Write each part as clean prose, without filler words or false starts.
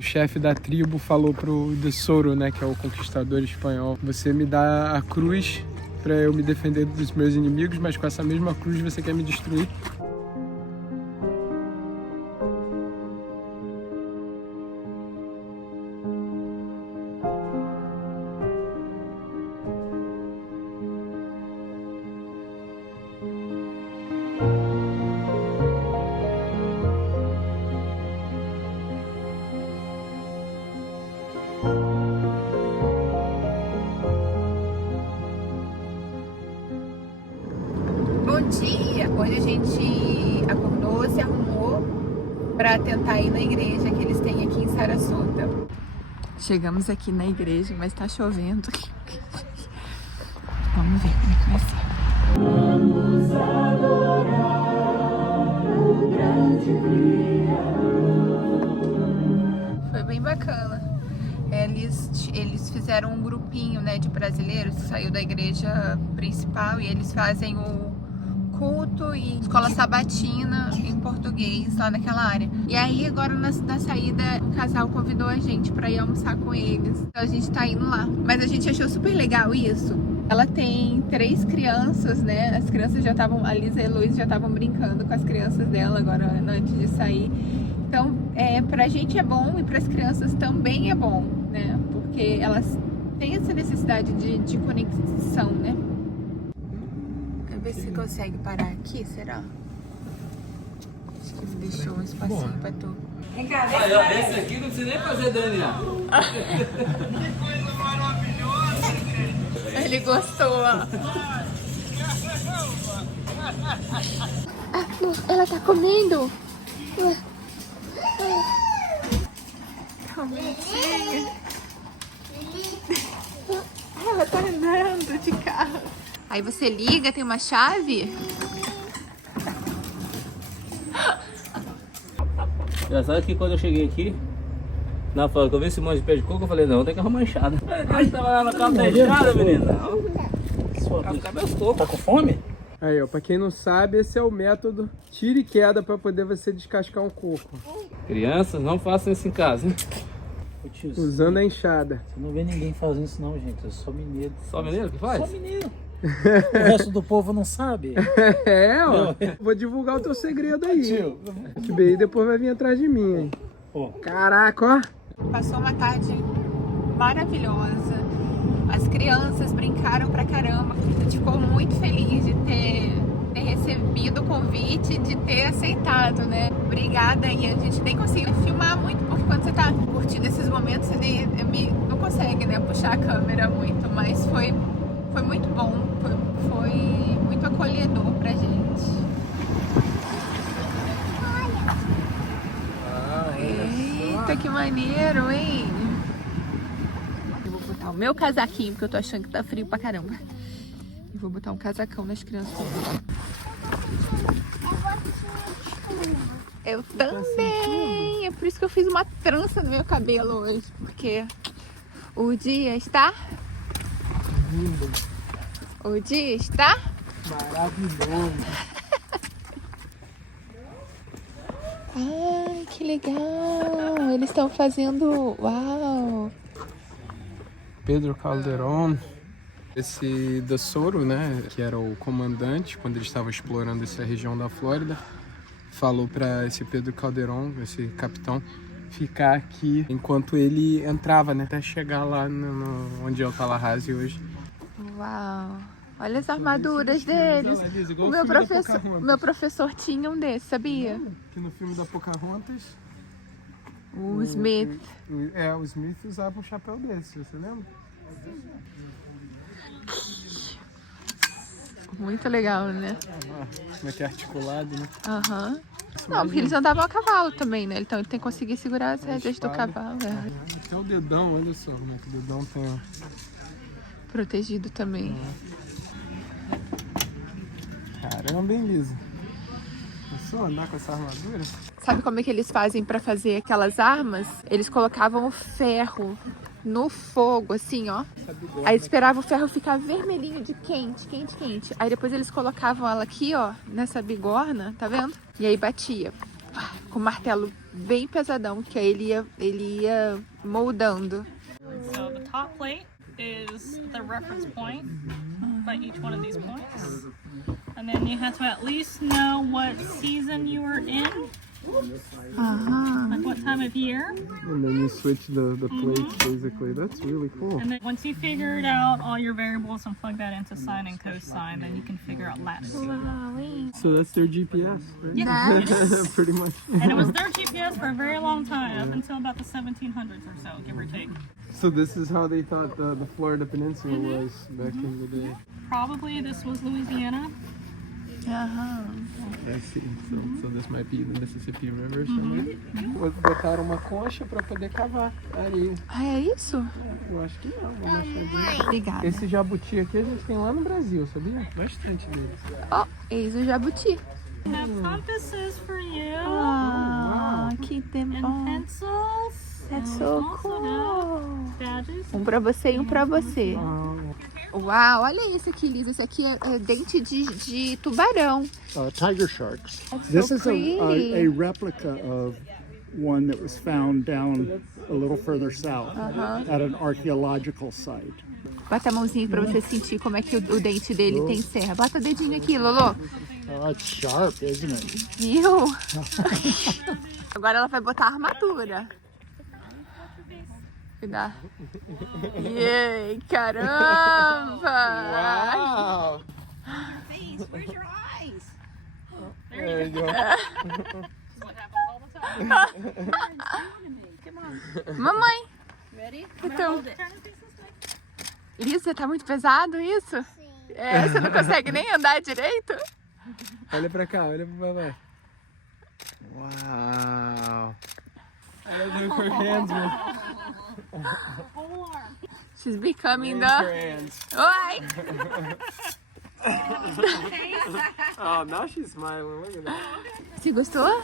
O chefe da tribo falou pro De Soto, né, que é o conquistador espanhol, você me dá a cruz para eu me defender dos meus inimigos, mas com essa mesma cruz você quer me destruir. Bom dia! Hoje a gente acordou, se arrumou para tentar ir na igreja que eles têm aqui em Sarasota. Chegamos aqui na igreja, mas tá chovendo. Vamos ver como é que vai ser. Vamos adorar o grande dia. Foi bem bacana. Eles fizeram um grupinho, né, de brasileiros que saiu da igreja principal e eles fazem o culto e escola sabatina em português lá naquela área. E aí agora na saída o casal convidou a gente pra ir almoçar com eles. Então a gente tá indo lá. Mas a gente achou super legal isso. Ela tem 3 crianças, né? As crianças já estavam, a Lisa e a Luiz já estavam brincando com as crianças dela agora antes de sair. Então, pra gente é bom e pras crianças também é bom, né? Porque elas têm essa necessidade de conexão, né? Ver se consegue parar aqui, será? Acho que deixou um espacinho pra tu. Vem cá, esse aqui não precisa nem fazer DNA. Que coisa maravilhosa! Ele gostou, ó. Ela tá comendo? Ela tá andando de carro. Aí você liga, tem uma chave? Engraçado que quando eu cheguei aqui, na fala que eu vi esse monte de pé de coco, eu falei, não, tem que arrumar enxada. A gente tava lá na casa da enxada, menina. Tá com fome? Aí, ó, pra quem não sabe, esse é o método tira e queda pra poder você descascar um coco. Crianças, não façam isso em casa, hein? Ô, tio, Usando a enxada. você não vê ninguém fazendo isso não, gente. Eu sou mineiro. Só mineiro que faz? Só mineiro. O resto do povo não sabe. É, ó. Vou divulgar o teu segredo aí. Tio, Que bem, depois vai vir atrás de mim, hein. pô. Caraca, ó. Passou uma tarde maravilhosa. As crianças brincaram pra caramba. A gente ficou muito feliz de ter recebido o convite, de ter aceitado, né? Obrigada. E a gente nem conseguiu filmar muito, porque quando você tá curtindo esses momentos, você não consegue, né, puxar a câmera muito. Mas foi muito bom. Foi muito acolhedor pra gente. Eita, que maneiro, hein? Eu vou botar o meu casaquinho, porque eu tô achando que tá frio pra caramba. E vou botar um casacão nas crianças. Eu também! É por isso que eu fiz uma trança no meu cabelo hoje, porque o dia está... O dia está... Maravilhoso. Ai, que legal! Eles estão fazendo... Uau! Pedro Calderón. Esse De Soto, né, que era o comandante quando ele estava explorando essa região da Flórida, falou para esse Pedro Calderón, esse capitão, ficar aqui enquanto ele entrava, né, até chegar lá onde é o Tallahassee hoje. Uau! Olha as armaduras deles. O meu professor tinha um desses, sabia? Que no filme da Pocahontas, O Smith. o Smith usava um chapéu desse, você lembra? Muito legal, né? Como é que é articulado, né? Aham. Não, porque eles andavam a cavalo também, né? Então ele tem que conseguir segurar as rédeas do cavalo. É. Até o dedão, olha só como é que o dedão tem. Protegido também. Caramba, hein, Lisa? Pensou andar com essa armadura? Sabe como é que eles fazem pra fazer aquelas armas? Eles colocavam o ferro no fogo, assim, ó. Aí esperavam o ferro ficar vermelhinho de quente, quente, quente. Aí depois eles colocavam ela aqui, ó, nessa bigorna, tá vendo? E aí batia com o martelo bem pesadão, que aí ele ia moldando. So the top plate is the reference point by each one of these points. And then you have to at least know what season you were in, like what time of year. And then you switch the plates basically. That's really cool. And then once you figured out all your variables and plug that into sine and cosine, then you can figure out latitude. So that's their GPS, right? Yeah. Pretty much. And it was their GPS for a very long time, up until about the 1700s or so, give or take. So this is how they thought the Florida Peninsula was back in the day. Probably this was Louisiana. I see. So this might be the Mississippi River também. Botaram uma concha para poder cavar areia. Ah, é isso? Eu acho que não. Vamos achar. Obrigada. Esse jabuti aqui a gente tem lá no Brasil, sabia? Bastante deles. Ó, eis o jabuti. I have compasses for you. Ah, que And demônio. pencils. That's And so also cool. badges. Um pra você e um pra você. Uau, olha isso aqui, Liz. Esse aqui é dente de tubarão. Tiger sharks. That's This so is pretty. a replica of one that was found down a little further south at an archaeological site. Bota a mãozinha pra você sentir como é que o dente dele tem serra. Bota o dedinho aqui, Lolo. Oh, it's sharp, isn't it? Viu? Agora ela vai botar a armadura. Cuidado. Yay, caramba! Wow! Where's your eyes? There you go. What happens all the time. Mamãe! Ready? Então, Turn the face this way. Lisa, tá muito pesado isso? É, você não consegue nem andar direito? Olha pra cá, olha pro papai. Wow! Olha do her hands, man. She's becoming Her the... hands. Oi! Oh, now she's smiling. Look at that. Você gostou?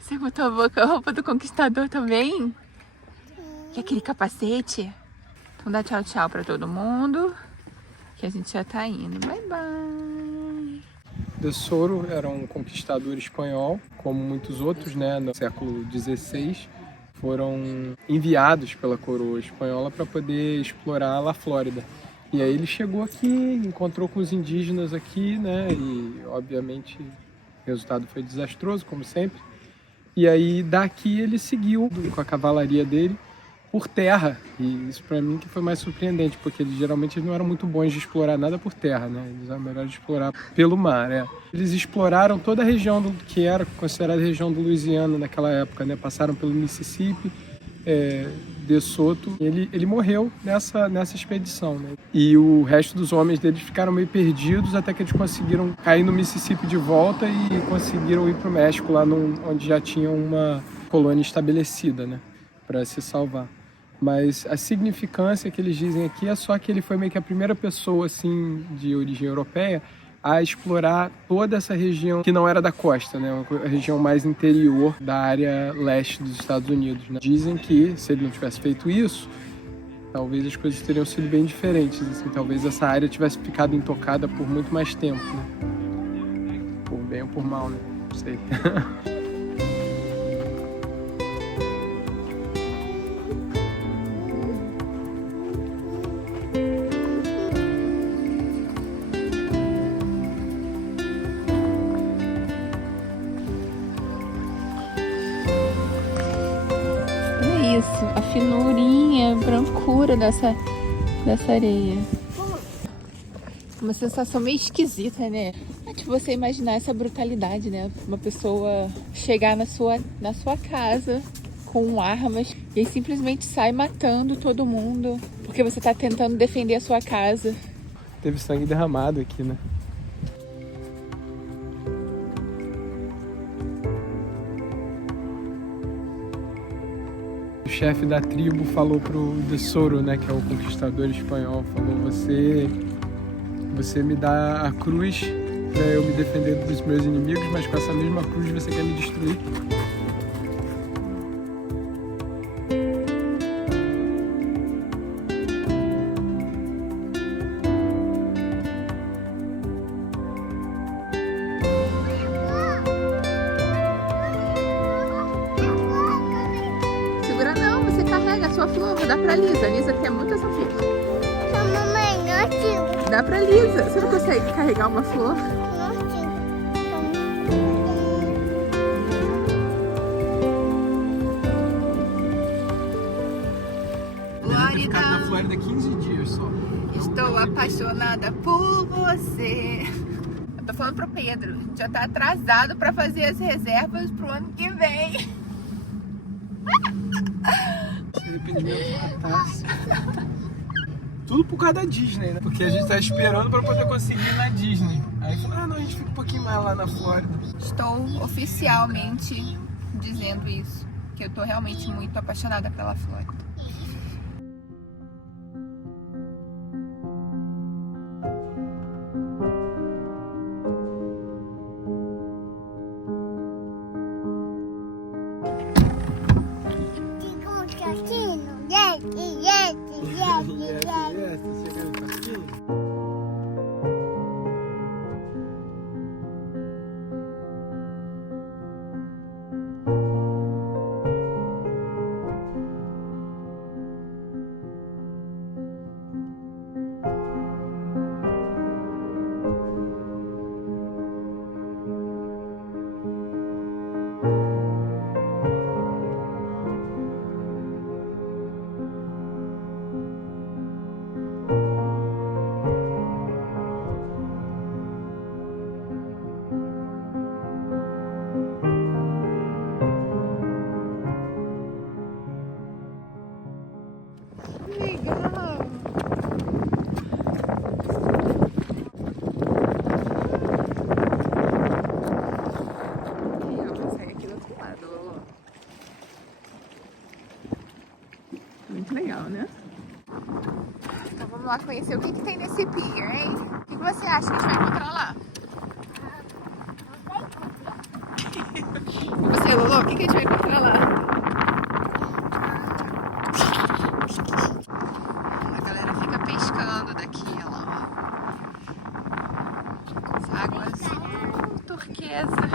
Você botou a roupa do conquistador também? E aquele capacete? Então dá tchau, tchau pra todo mundo. Que a gente já tá indo. Bye, bye. De Soto era um conquistador espanhol, como muitos outros, né, no século XVI, foram enviados pela coroa espanhola para poder explorar a Flórida. E aí ele chegou aqui, encontrou com os indígenas aqui, né, e obviamente o resultado foi desastroso, como sempre. E aí daqui ele seguiu com a cavalaria dele por terra, e isso para mim que foi mais surpreendente, porque eles geralmente não eram muito bons de explorar nada por terra, né? Eles eram melhores de explorar pelo mar, Eles exploraram toda a região que era considerada a região do Louisiana naquela época, né? Passaram pelo Mississippi, De Soto. Ele morreu nessa expedição, né? E o resto dos homens deles ficaram meio perdidos até que eles conseguiram cair no Mississippi de volta e conseguiram ir para o México, lá onde já tinha uma colônia estabelecida, né? Para se salvar. Mas a significância que eles dizem aqui é só que ele foi meio que a primeira pessoa assim de origem europeia a explorar toda essa região que não era da costa, né? A região mais interior da área leste dos Estados Unidos, né? Dizem que se ele não tivesse feito isso, talvez as coisas teriam sido bem diferentes, assim, talvez essa área tivesse ficado intocada por muito mais tempo, né? Por bem ou por mal, né? Não sei. Isso, a finurinha, a brancura dessa areia. Uma sensação meio esquisita, né? É tipo você imaginar essa brutalidade, né? Uma pessoa chegar na sua casa com armas e aí simplesmente sai matando todo mundo porque você tá tentando defender a sua casa. Teve sangue derramado aqui, né? O chefe da tribo falou pro De Soto, né, que é o conquistador espanhol, falou: você me dá a cruz para eu me defender dos meus inimigos, mas com essa mesma cruz você quer me destruir. Pega a sua flor, dá pra Lisa. A Lisa quer muito essa flor. Mamãe, não tio. Dá pra Lisa. Você não consegue carregar uma flor? Não tio. Ficar na Flórida 15 dias só. Estou apaixonada por você. Eu tô falando pro Pedro, a gente já tá atrasado pra fazer as reservas pro ano que vem. Se arrependimento matasse. Tudo por causa da Disney, né? Porque a gente tá esperando pra poder conseguir ir na Disney. Aí falou, ah não, a gente fica um pouquinho mais lá na Flórida. Estou oficialmente dizendo isso, que eu tô realmente muito apaixonada pela Flórida. Fica um chatinho. Yes. Legal! Segue aqui do outro lado, Lolo. Muito legal, né? Então vamos lá conhecer o que tem nesse pier, hein? O que você acha que a gente vai encontrar lá? E você, Lolo, o que a gente vai encontrar lá? A galera fica pescando daqui, olha lá. Essa água azul turquesa.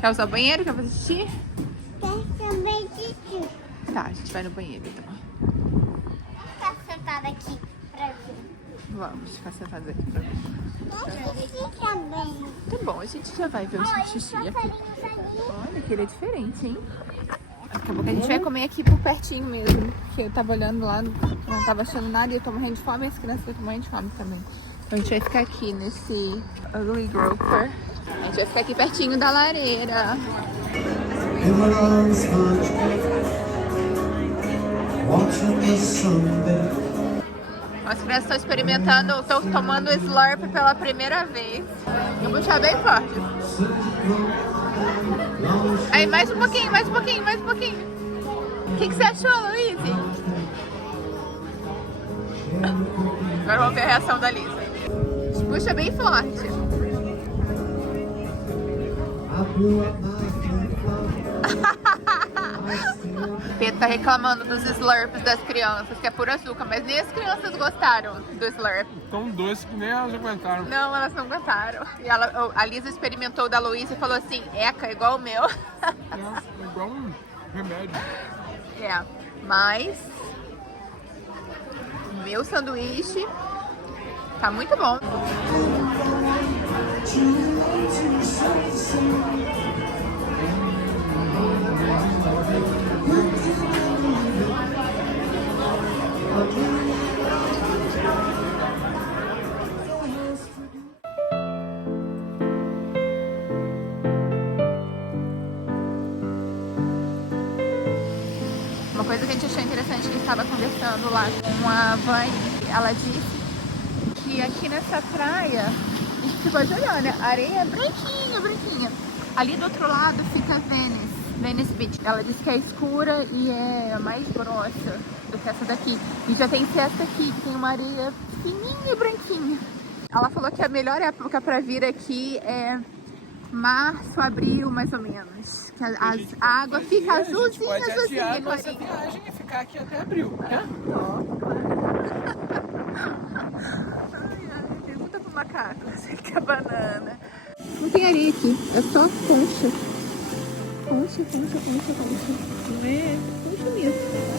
Quer usar o banheiro? Quer fazer xixi? Quer também tio. Tá, a gente vai no banheiro então. Tá sentada aqui pra ver. Vamos ficar sentados aqui pra ver. Xixi também. Tá bom, a gente já vai ver o seu xixi aqui. Passarinhos ali. Olha, que ele é diferente, hein? Daqui a pouco a gente vai comer aqui por pertinho mesmo. Porque eu tava olhando lá, não tava achando nada e eu tô morrendo de fome e as crianças estão morrendo de fome também. Então a gente vai ficar aqui nesse Ugly Groper. A gente vai ficar aqui pertinho da lareira. As crianças estão experimentando, estão tomando Slurp pela primeira vez. Eu vou puxar bem forte. Aí, mais um pouquinho, mais um pouquinho, mais um pouquinho. O que você achou, Luiz? Agora vamos ver a reação da Lisa. Puxa bem forte. Pedro tá reclamando dos Slurps das crianças, que é puro açúcar, mas nem as crianças gostaram do Slurp. Tão doce que nem elas aguentaram. Não, elas não aguentaram. E a Lisa experimentou o da Luísa e falou assim, eca, igual o meu. É igual um remédio. É, mas o meu sanduíche tá muito bom. Uma coisa que a gente achou interessante, que a gente estava conversando lá com a Vani, ela disse que aqui nessa praia, a gente ficou de olhando, né? A areia é branquinha, branquinha. Ali do outro lado fica Venice Beach. Ela disse que é escura e é mais grossa do que essa daqui. E já tem essa aqui, que tem uma areia fininha e branquinha. Ela falou que a melhor época para vir aqui é março, abril, mais ou menos. Que a água fica azulzinha, pode adiar azulzinha. a nossa viagem e ficar aqui até abril, né? Pergunta pro macaco, você quer banana. Não tem areia aqui, é só concha. Concha mesmo.